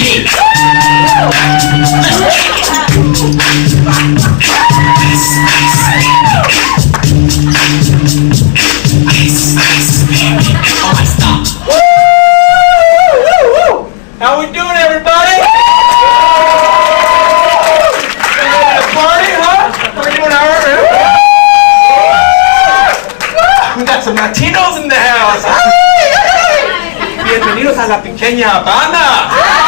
How we doing, everybody? Having a party, huh? We're doing we got some Latinos in the house. Bienvenidos a la pequeña Habana.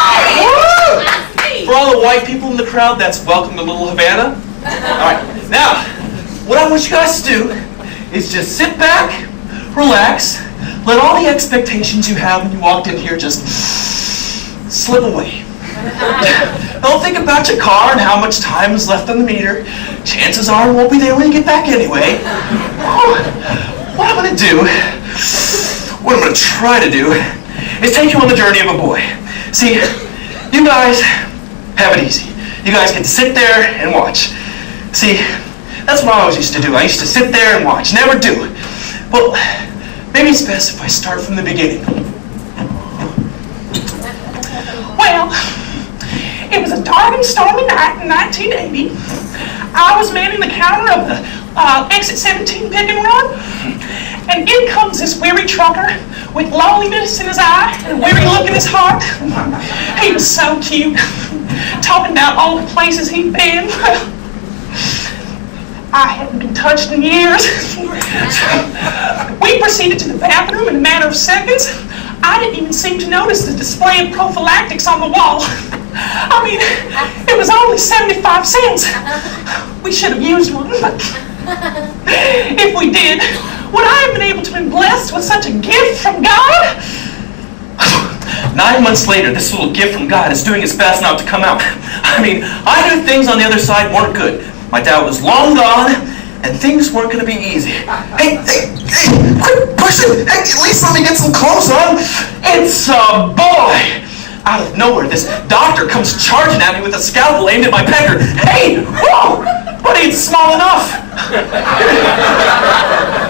For all the white people in the crowd, that's welcome to Little Havana. All right, now, what I want you guys to do is just sit back, relax, let all the expectations you have when you walked in here just slip away. Don't think about your car and how much time is left on the meter. Chances are it won't be there when you get back anyway. What I'm going to do, what I'm going to try to do, is take you on the journey of a boy. See, you guys have it easy. You guys get to sit there and watch. See, that's what I always used to do. I used to sit there and watch, never do. Well, maybe it's best if I start from the beginning. Well, it was a dark and stormy night in 1980. I was manning the counter of the exit 17 pick and run, and in comes this weary trucker with loneliness in his eye and a weary look in his heart. He was so cute, talking about all the places he'd been. I hadn't been touched in years. We proceeded to the bathroom in a matter of seconds. I didn't even seem to notice the display of prophylactics on the wall. I mean, it was only 75 cents. We should have used one, but if we did, would I have been able to be blessed with such a gift from God? 9 months later, this little gift from God is doing its best not to come out. I mean, I knew things on the other side weren't good. My dad was long gone, and things weren't going to be easy. Hey, quit pushing! Hey, at least let me get some clothes on! It's a boy! Out of nowhere, this doctor comes charging at me with a scalpel aimed at my pecker. Hey! Whoa! Buddy, it's small enough!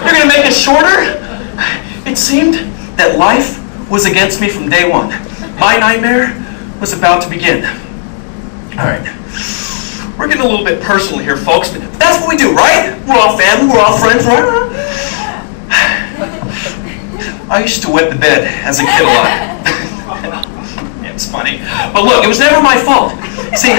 You're going to make it shorter? It seemed that life was against me from day one. My nightmare was about to begin. All right. We're getting a little bit personal here, folks, but that's what we do, right? We're all family, we're all friends, right? I used to wet the bed as a kid a lot. It's funny. But look, it was never my fault. See,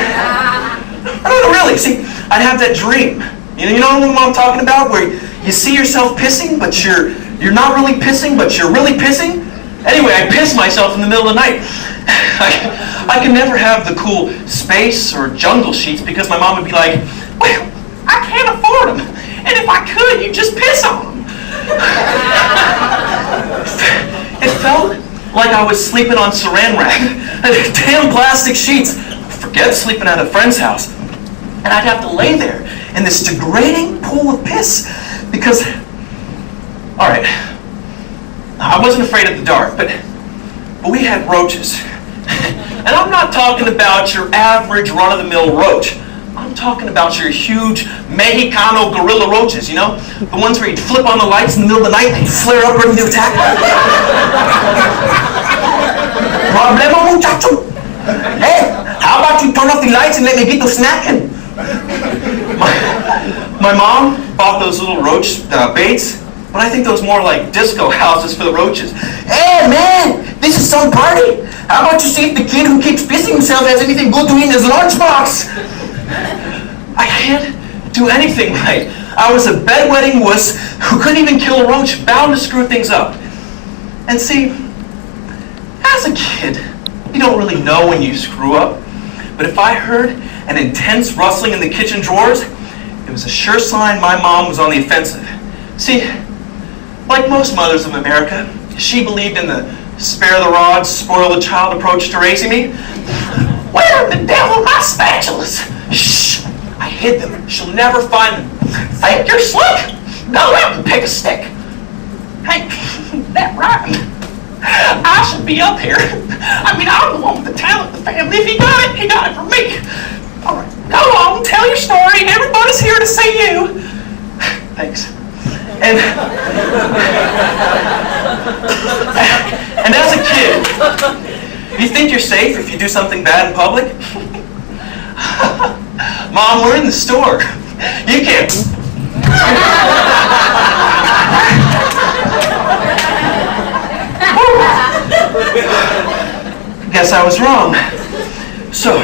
no, really, see, I'd have that dream. You know what I'm talking about? Where you see yourself pissing, but you're not really pissing, but you're really pissing? Anyway, I piss myself in the middle of the night. I could never have the cool space or jungle sheets because my mom would be like, well, I can't afford them, and if I could, you'd just piss on them. It felt like I was sleeping on saran wrap. Damn plastic sheets. Forget sleeping at a friend's house. And I'd have to lay there in this degrading pool of piss because, all right, I wasn't afraid of the dark, but we had roaches. And I'm not talking about your average run-of-the-mill roach. I'm talking about your huge Mexicano gorilla roaches, you know? The ones where you'd flip on the lights in the middle of the night and they'd flare up ready to attack. Problema, muchacho? Hey, how about you turn off the lights and let me get to snacking? My mom bought those little roach baits, but I think those more like disco houses for the roaches. Hey, man, this is some party. How about you see if the kid who keeps pissing himself has anything good to eat in his lunchbox? I can't do anything right. I was a bedwetting wuss who couldn't even kill a roach, bound to screw things up. And see, as a kid, you don't really know when you screw up. But if I heard an intense rustling in the kitchen drawers, it was a sure sign my mom was on the offensive. See, like most mothers of America, she believed in the spare the rod, spoil the child approach to raising me. Where the devil are my spatulas? Shh! I hid them. She'll never find them. Think you're slick? Go out and pick a stick. Hey, that rhymed. I should be up here. I mean, I'm the one with the talent in the family. If he got it from me. All right, go on, tell your story. Everybody's here to see you. Thanks. And as a kid, You think you're safe if you do something bad in public? Mom, we're in the store. You can't. Guess I was wrong. So,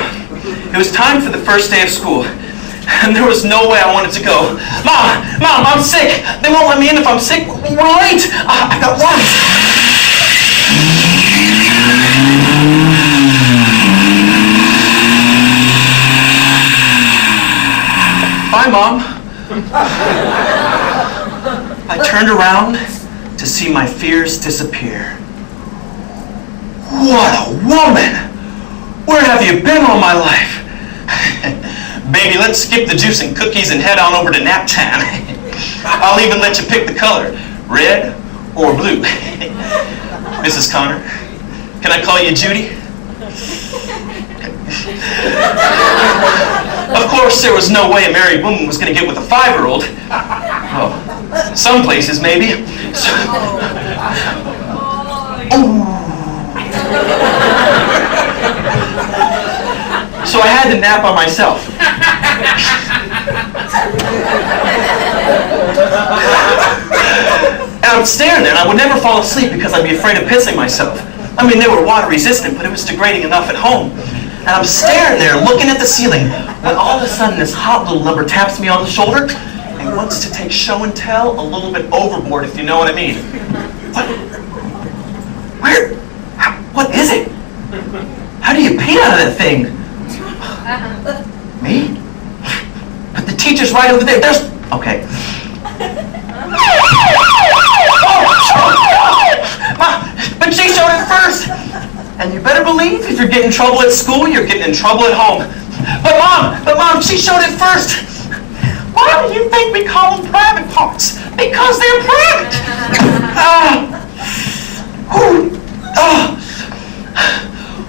it was time for the first day of school, and there was no way I wanted to go. Mom, I'm sick. They won't let me in if I'm sick. We're late. I got lunch. Bye, Mom. I turned around to see my fears disappear. What a woman! Where have you been all my life? Baby, let's skip the juice and cookies and head on over to nap time. I'll even let you pick the color, red or blue. Mrs. Connor, can I call you Judy? Of course, there was no way a married woman was going to get with a 5-year-old. Oh, some places, maybe. So I had to nap on myself. And I'm staring there, and I would never fall asleep because I'd be afraid of pissing myself. I mean, they were water resistant, but it was degrading enough at home. And I'm staring there, looking at the ceiling, when all of a sudden this hot little number taps me on the shoulder and wants to take show and tell a little bit overboard, if you know what I mean. What? Where? What is it? How do you pee out of that thing? Me? But the teacher's right over there. There's... Okay. But she showed it first. And you better believe if you're getting in trouble at school, you're getting in trouble at home. But Mom, she showed it first. Why do you think we call them private parts? Because they're private.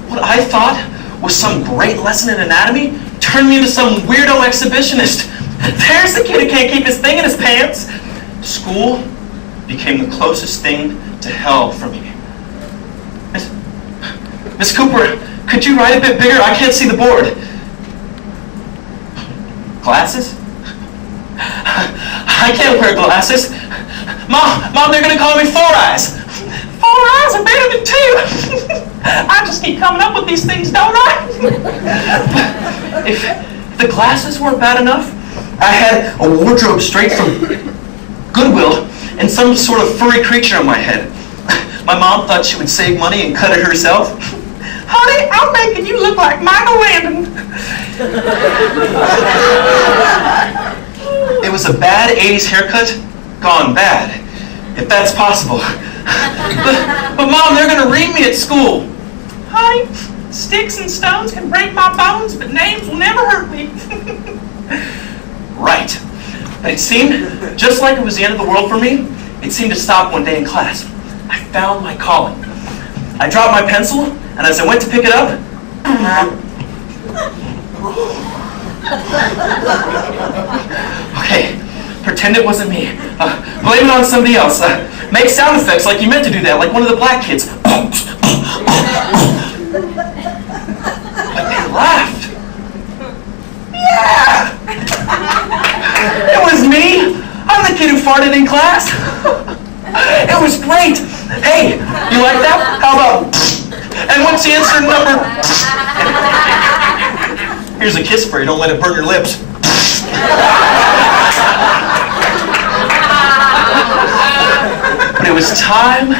What I thought was some great lesson in anatomy turned me into some weirdo exhibitionist. There's the kid who can't keep his thing in his pants. School became the closest thing to hell for me. Miss Cooper, could you write a bit bigger? I can't see the board. Glasses? I can't wear glasses. Mom, they're gonna call me 4 Eyes. 4 eyes are better than 2. I just keep coming up with these things, don't I? If the glasses weren't bad enough, I had a wardrobe straight from Goodwill and some sort of furry creature on my head. My mom thought she would save money and cut it herself. Honey, I'm making you look like Michael Landon. It was a bad 80s haircut, gone bad, if that's possible. But Mom, they're gonna read me at school. Honey, sticks and stones can break my bones, but names will never hurt me. Right. But it seemed, just like it was the end of the world for me, it seemed to stop one day in class. I found my calling. I dropped my pencil, and as I went to pick it up, okay, pretend it wasn't me. Blame it on somebody else. Make sound effects like you meant to do that, like one of the black kids. But they laughed. Yeah! It was me! I'm the kid who farted in class. It was great. Hey, you like that? How about... And what's the answer number? Here's a kiss for you. Don't let it burn your lips. But it was time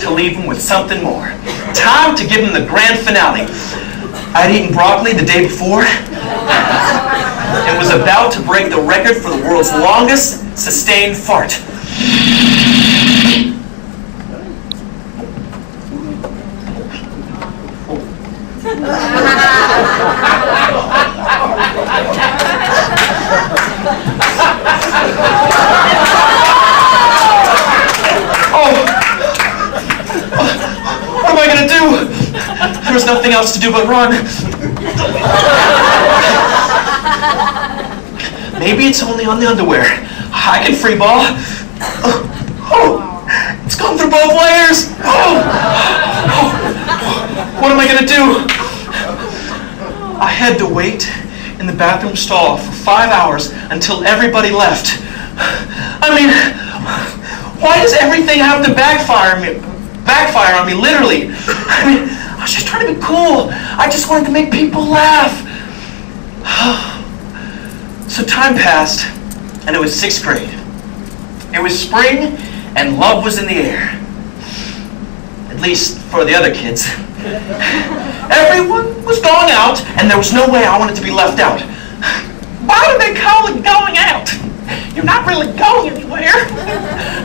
to leave him with something more. Time to give him the grand finale. I'd eaten broccoli the day before and was about to break the record for the world's longest sustained fart. What am I gonna do? There was nothing else to do but run. Maybe it's only on the underwear. I can free ball. Oh, it's gone through both layers. What am I gonna do? I had to wait in the bathroom stall for 5 hours until everybody left. I mean, why does everything have to backfire on me, literally? I mean, I was just trying to be cool. I just wanted to make people laugh. So time passed, and it was 6th grade. It was spring, and love was in the air. At least for the other kids. Everyone was going out, and there was no way I wanted to be left out. Why do they call it going out? You're not really going anywhere.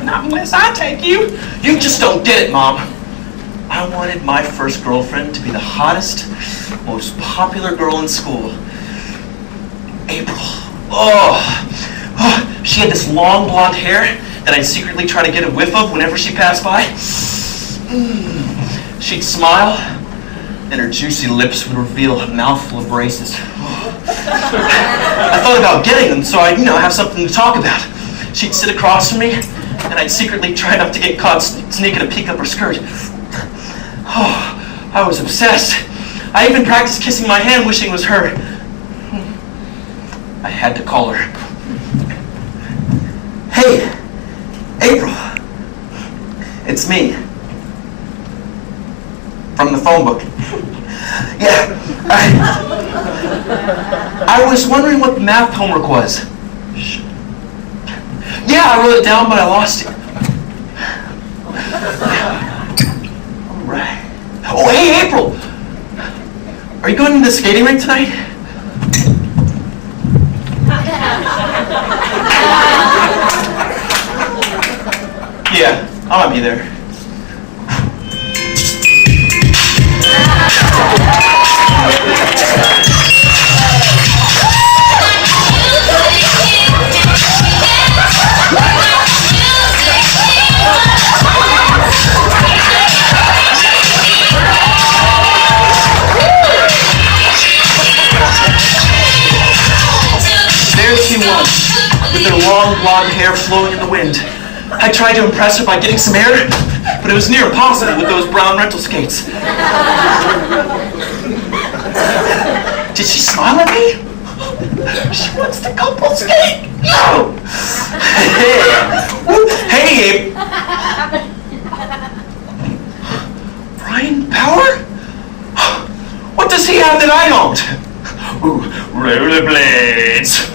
Not unless I take you. You just don't get it, Mom. I wanted my first girlfriend to be the hottest, most popular girl in school. April. Oh, she had this long blonde hair that I'd secretly try to get a whiff of whenever she passed by. She'd smile, and her juicy lips would reveal a mouthful of braces. I thought about getting them so I'd, have something to talk about. She'd sit across from me, and I'd secretly try not to get caught sneaking a peek up her skirt. Oh, I was obsessed. I even practiced kissing my hand, wishing it was her. I had to call her. Hey, April. It's me. From the phone book. Yeah, I was wondering what math homework was. Yeah, I wrote it down, but I lost it. All right. Oh, hey, April! Are you going to the skating rink tonight? Yeah, I might be there. There she was, with her long blonde hair flowing in the wind. I tried to impress her by getting some air, but it was near impossible with those brown rental skates. Did she smile at me? She wants to couple skate. No! Hey, Abe. Brian Power? What does he have that I don't? Ooh, rollerblades.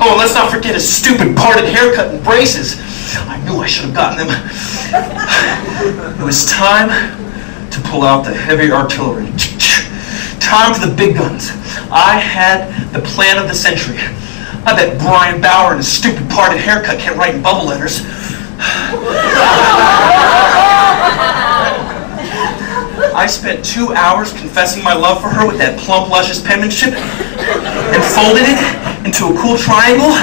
Oh, let's not forget his stupid parted haircut and braces. I knew I should have gotten them. It was time to pull out the heavy artillery. Time for the big guns. I had the plan of the century. I bet Brian Bauer and his stupid parted haircut can't write in bubble letters. I spent 2 hours confessing my love for her with that plump, luscious penmanship and folded it into a cool triangle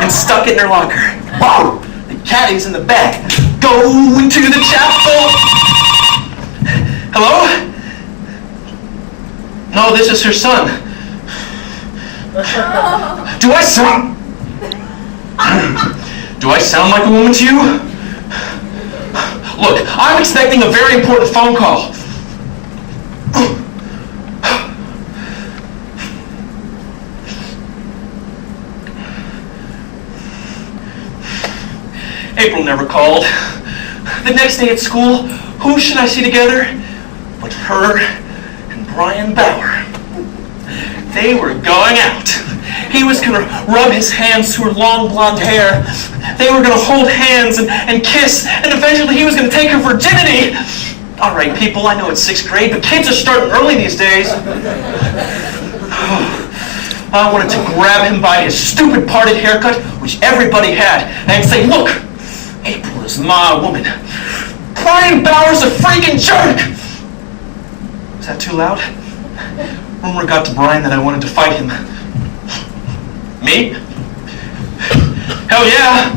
and stuck it in her locker. Wow! The caddy's in the bag. Going to the chapel! Hello? No, this is her son. Do I sound like a woman to you? Look, I'm expecting a very important phone call. April never called. The next day at school, who should I see together but her and Brian Bauer. They were going out. He was going to rub his hands through her long blonde hair. They were going to hold hands and kiss, and eventually he was going to take her virginity. All right, people, I know it's 6th grade, but kids are starting early these days. I wanted to grab him by his stupid parted haircut, which everybody had, and say, look, April is my woman. Brian Bauer's a freaking jerk! Is that too loud? Rumor got to Brian that I wanted to fight him. Me? Hell yeah!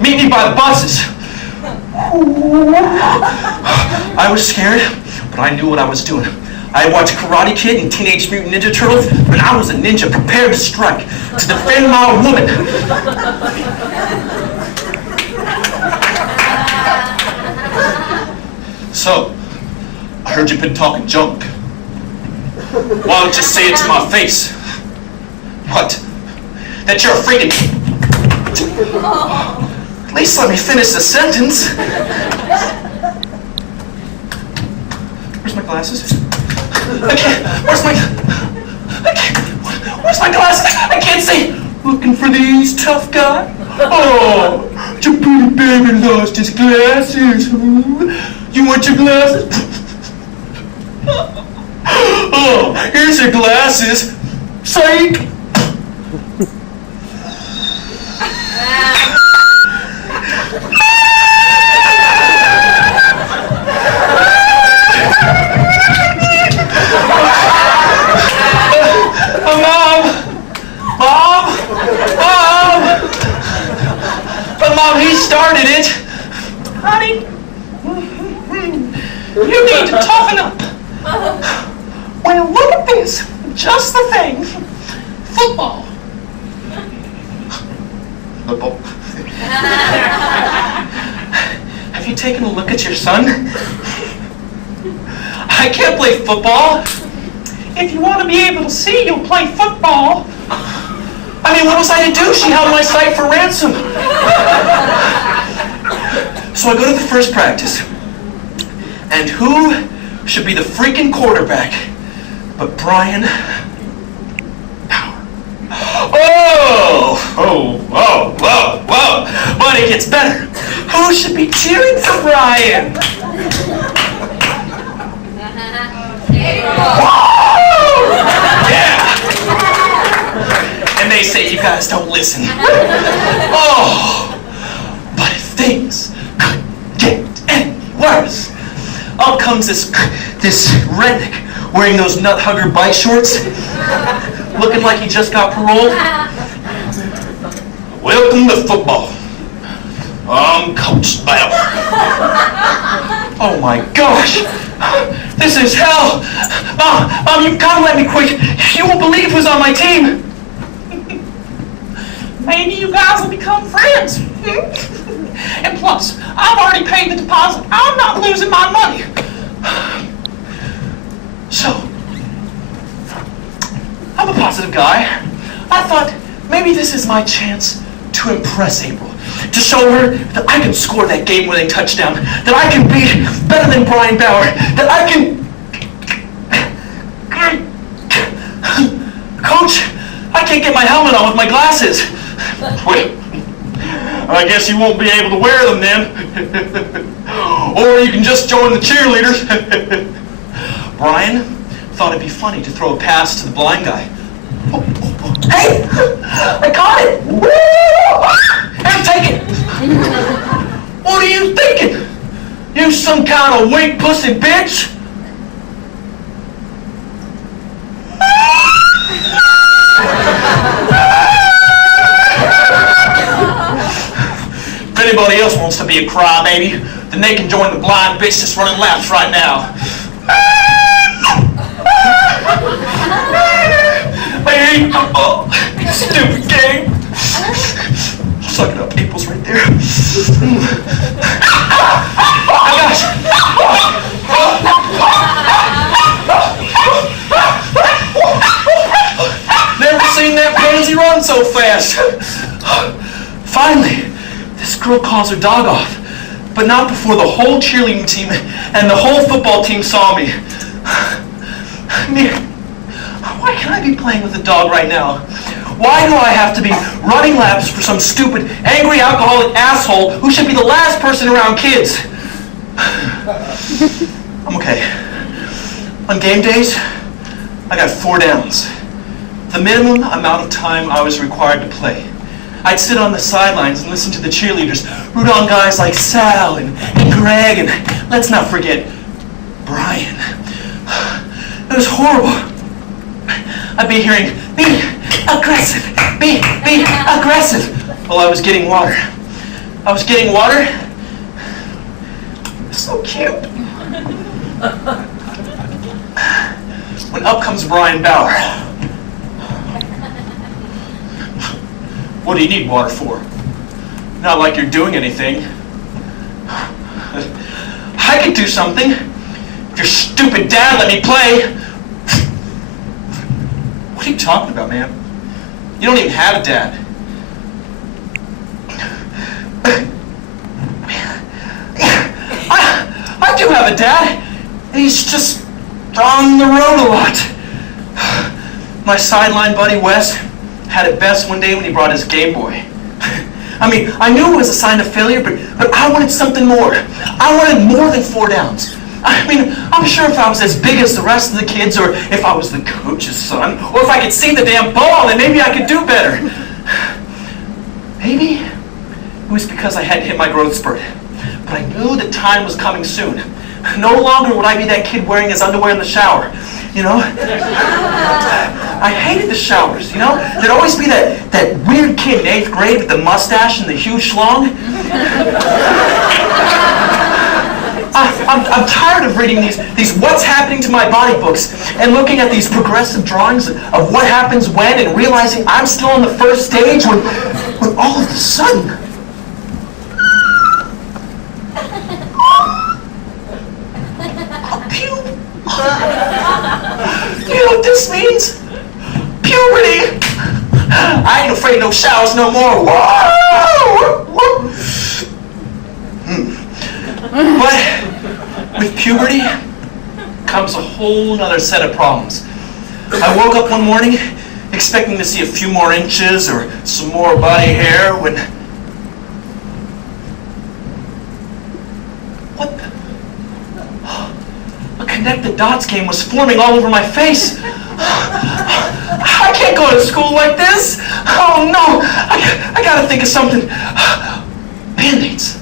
Meet me by the buses. I was scared, but I knew what I was doing. I watched Karate Kid and Teenage Mutant Ninja Turtles, and I was a ninja prepared to strike, to defend my woman. So, I heard you've been talking junk. Why don't you say it to my face? What? That you're a freaking... At least let me finish the sentence. Where's my glasses? Where's my glasses? I can't see. Looking for these, tough guy? Oh, your pretty baby lost his glasses. You want your glasses? Oh, here's your glasses. Psych. Mom, he started it. Honey, you need to toughen up. Well, look at this. Just the thing. Football. Football. Have you taken a look at your son? I can't play football. If you want to be able to see, you'll play football. I mean, what was I to do? She held my sight for ransom. So I go to the first practice. And who should be the freaking quarterback but Brian Power? Whoa. But it gets better. Who should be cheering for Brian? Whoa! Yeah! And they say you guys don't listen. Oh, but if things could get any worse, up comes this redneck wearing those nut hugger bike shorts, looking like he just got paroled. Welcome to football. I'm Coach Bauer. Oh my gosh, this is hell. Mom, you've got to let me quit. You won't believe who's on my team. Maybe you guys will become friends. And plus, I've already paid the deposit. I'm not losing my money. So, I'm a positive guy. I thought maybe this is my chance to impress April. To show her that I can score that game-winning touchdown. That I can be better than Brian Bauer. That I can... Coach, I can't get my helmet on with my glasses. Well, I guess you won't be able to wear them then. Or you can just join the cheerleaders. Brian thought it'd be funny to throw a pass to the blind guy. Hey! I caught it! Hey, take it! What are you thinking? You some kind of weak pussy bitch? If anybody else wants to be a crybaby, then they can join the blind bitch that's running laps right now. I hate football. Stupid game. Suck it up. April's right there. Oh gosh. Never seen that pansy run so fast. Finally, this girl calls her dog off. But not before the whole cheerleading team and the whole football team saw me. Why can't I be playing with a dog right now? Why do I have to be running laps for some stupid, angry, alcoholic asshole who should be the last person around kids? I'm okay. On game days, I got 4 downs. The minimum amount of time I was required to play. I'd sit on the sidelines and listen to the cheerleaders root on guys like Sal and Greg and, let's not forget, Brian. It was horrible. I'd be hearing, be aggressive, be aggressive, while I was getting water. I was getting water. So cute. When up comes Brian Bauer. What do you need water for? Not like you're doing anything. I I could do something. If your stupid dad let me play. What are you talking about, man? You don't even have a dad. I do have a dad. He's just on the road a lot. My sideline buddy Wes had it best one day when he brought his Game Boy. I mean, I knew it was a sign of failure, but I wanted something more. I wanted more than 4 downs. I mean, I'm sure if I was as big as the rest of the kids, or if I was the coach's son, or if I could see the damn ball, then maybe I could do better. Maybe it was because I hadn't hit my growth spurt. But I knew the time was coming soon. No longer would I be that kid wearing his underwear in the shower, you know? I hated the showers, you know? There'd always be that weird kid in 8th grade with the mustache and the huge schlong. I'm tired of reading these What's Happening to My Body books and looking at these progressive drawings of what happens when, and realizing I'm still on the first stage when all of a sudden... You know what this means? Puberty! I ain't afraid of no showers no more. Whoa! But with puberty comes a whole other set of problems. I woke up one morning expecting to see a few more inches or some more body hair when... What the... A connected dots game was forming all over my face. I can't go to school like this. Oh no, I gotta think of something. Band-Aids.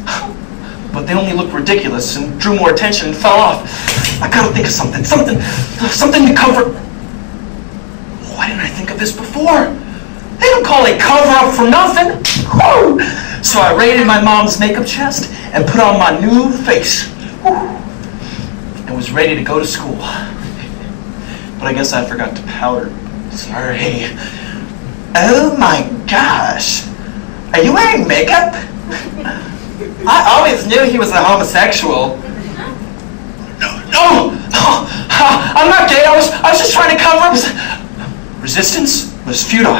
But they only looked ridiculous and drew more attention and fell off. I gotta think of something to cover. Why didn't I think of this before? They don't call it cover-up for nothing. Woo! So I raided my mom's makeup chest and put on my new face. Woo! And was ready to go to school. But I guess I forgot to powder. Sorry. Oh my gosh. Are you wearing makeup? I always knew he was a homosexual. No, I'm not gay. I was just trying to cover up. Resistance was futile.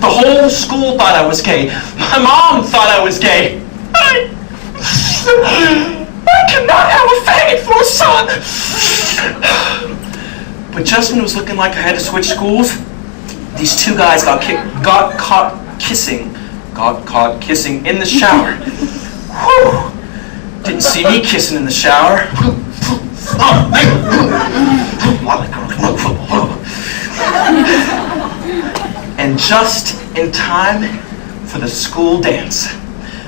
The whole school thought I was gay. My mom thought I was gay. I cannot have a faggot for a son. But just when it was looking like I had to switch schools, these 2 guys got caught kissing in the shower. Whew. Didn't see me kissing in the shower. And just in time for the school dance.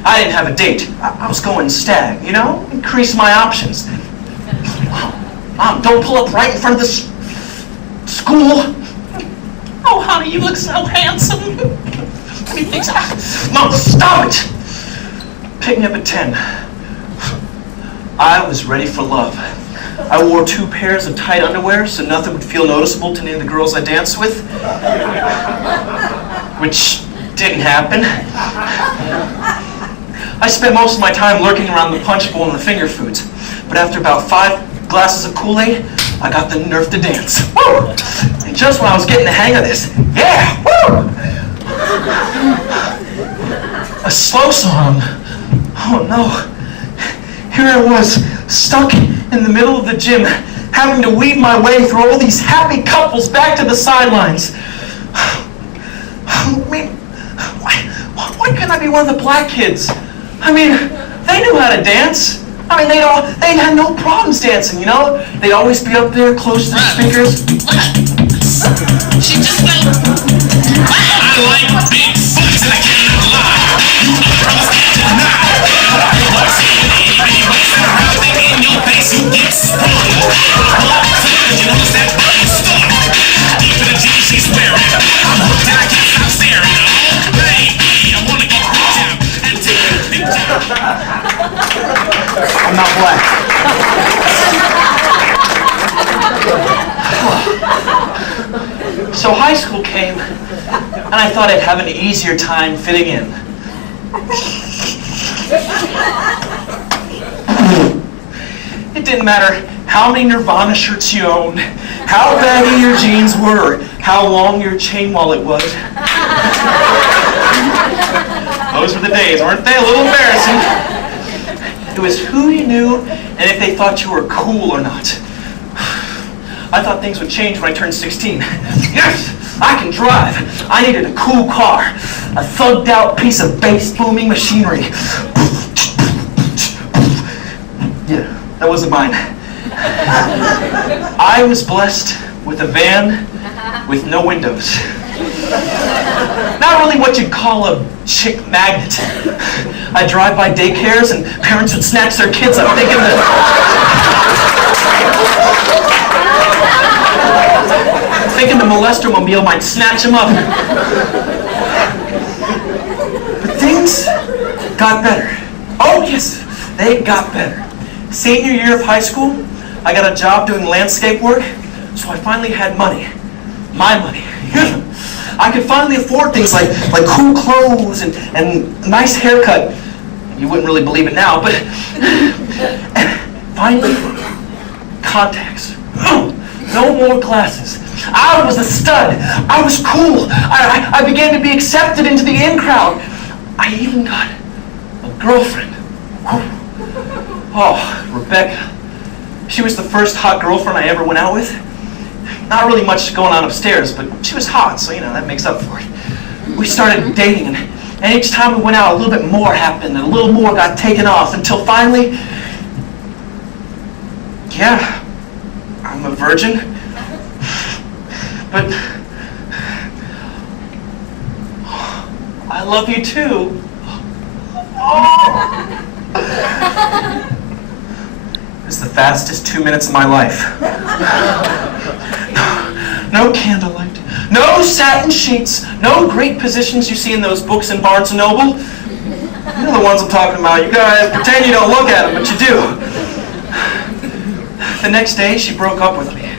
I didn't have a date. I was going stag, you know? Increase my options. Mom, don't pull up right in front of this school. Oh, honey, you look so handsome. Mom, stop it! Pick me up at 10. I was ready for love. I wore 2 pairs of tight underwear so nothing would feel noticeable to any of the girls I danced with. Which didn't happen. I spent most of my time lurking around the punch bowl and the finger foods. But after about 5 glasses of Kool-Aid, I got the nerve to dance. Woo! And just when I was getting the hang of this, yeah, woo! A slow song. Oh no. Here I was, stuck in the middle of the gym, having to weave my way through all these happy couples back to the sidelines. I mean, why couldn't I be one of the black kids? I mean, they knew how to dance. I mean, they had no problems dancing, you know? They'd always be up there close to the speakers. She just went, I like big boots and I cannot lie. Brothers can't deny. What's in it? Be wasting around in your face, you get sprung. You notice that body stuck. Deep in the jeans she's wearing. I'm hooked and I can't stop staring. Oh, baby, I wanna get picked out and take a picture. I'm not black. So high school came, and I thought I'd have an easier time fitting in. didn't matter how many Nirvana shirts you owned, how baggy your jeans were, how long your chain wallet was. Those were the days, weren't they? A little embarrassing. It was who you knew and if they thought you were cool or not. I thought things would change when I turned 16. Yes, I can drive. I needed a cool car, a thugged out piece of bass booming machinery. Yeah, that wasn't mine. I was blessed with a van with no windows. Not really what you'd call a chick magnet. I'd drive by daycares and parents would snatch their kids up thinking the molester-mobile might snatch them up. But things got better. Oh yes, they got better. Senior year of high school, I got a job doing landscape work, so I finally had money. My money. I could finally afford things like cool clothes and a nice haircut. You wouldn't really believe it now, but and finally, contacts. No more glasses. I was a stud. I was cool. I began to be accepted into the in crowd. I even got a girlfriend. Oh, Rebecca. She was the first hot girlfriend I ever went out with. Not really much going on upstairs, but she was hot, so that makes up for it. We started dating, and each time we went out, a little bit more happened, and a little more got taken off, until finally, yeah, I'm a virgin. But I love you too. It was the fastest 2 minutes of my life. No candlelight, no satin sheets, no great positions you see in those books in Barnes & Noble. You know the ones I'm talking about. You guys pretend you don't look at them, but you do. The next day, she broke up with me.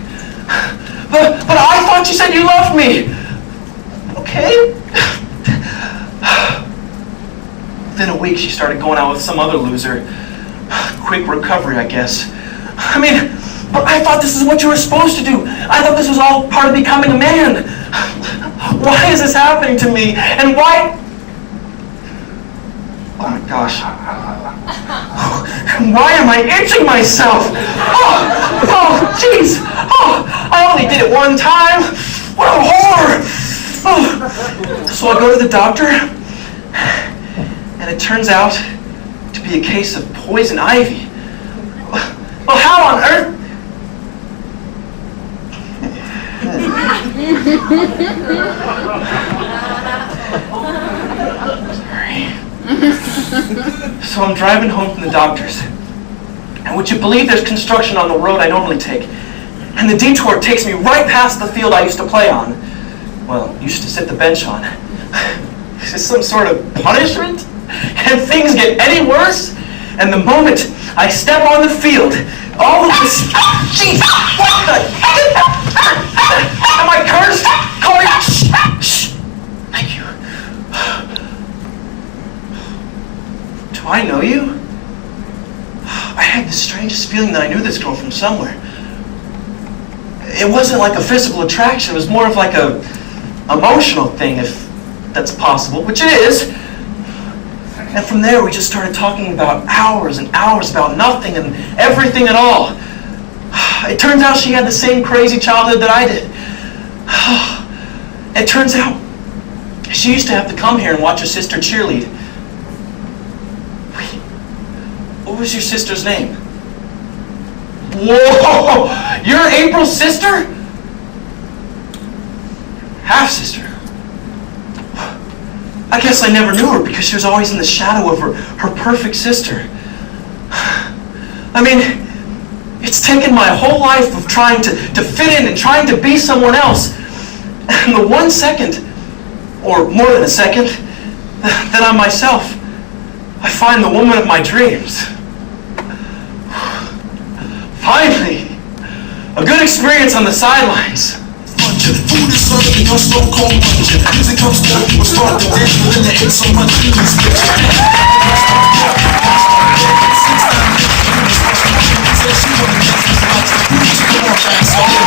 But I thought you said you loved me. Okay. Within a week, she started going out with some other loser. Quick recovery, I guess. I mean, but I thought this is what you were supposed to do. I thought this was all part of becoming a man. Why is this happening to me? And why? Oh my gosh. Why am I itching myself? Oh, jeez. Oh, I only did it one time. What a horror. Oh. So I go to the doctor, and it turns out to be a case of poison ivy. Well, how on earth? So I'm driving home from the doctor's. And would you believe there's construction on the road I normally take? And the detour takes me right past the field I used to play on. Well, used to sit the bench on. Is this some sort of punishment? And things get any worse? And the moment I step on the field, all of this... Jeez! What the... Am I cursed? Corey! Shh! Thank you. Do I know you? I had the strangest feeling that I knew this girl from somewhere. It wasn't like a physical attraction. It was more of like a emotional thing, if that's possible, which it is. And from there, we just started talking about hours and hours about nothing and everything at all. It turns out she had the same crazy childhood that I did. It turns out she used to have to come here and watch her sister cheerlead. Wait, what was your sister's name? Whoa! You're April's sister? Half-sister. I guess I never knew her because she was always in the shadow of her perfect sister. I mean, it's taken my whole life of trying to fit in and trying to be someone else. And the 1 second, or more than a second, that I'm myself, I find the woman of my dreams. Finally, a good experience on the sidelines. Food is served in your stone cold luncheon. Music comes on, people start to dance, but then they ate so much food. trying to smoke